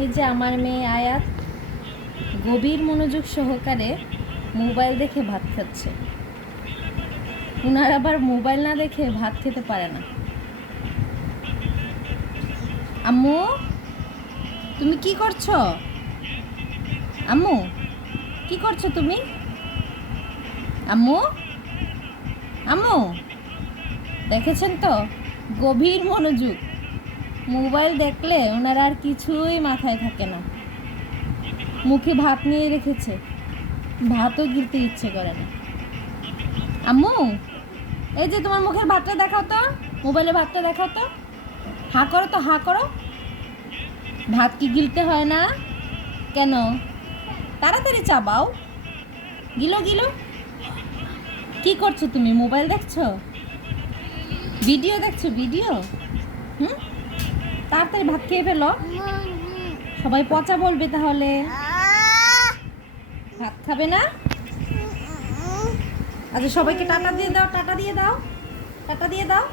এই যে আমার মেয়ে আয়াত গভীর মনোযোগ সহকারে মোবাইল দেখে ভাত খাচ্ছে। উনার আবার মোবাইল না দেখে ভাত খেতে পারে না। আম্মু, তুমি কি করছো? আম্মু, কি করছো তুমি? আম্মু, আম্মু, দেখেছেন তো, গভীর মনোযোগ। মোবাইল দেখলে ওনার আর কিছুই মাথায় থাকে না। মুখে ভাত নিয়ে রেখেছে, ভাতও গিলতে ইচ্ছে করে না। আম্মু, এই যে তোমার মুখের ভাতটা দেখাও তো, মোবাইলে ভাতটা দেখাও তো। হাঁ করো তো, হাঁ করো। ভাত কি গিলতে হয় না? কেন? তাড়াতাড়ি চাবাও, গিলো গিলো। কি করছো তুমি? মোবাইল দেখছো? ভিডিও দেখছো? ভিডিও? হুম, তাড়াতাড়ি ভাত খেয়ে ফেলো। সবাই পচা বলবে তাহলে। ভাত খাবে না? আচ্ছা, সবাইকে টাটা দিয়ে দাও, টাটা দিয়ে দাও, টাটা দিয়ে দাও।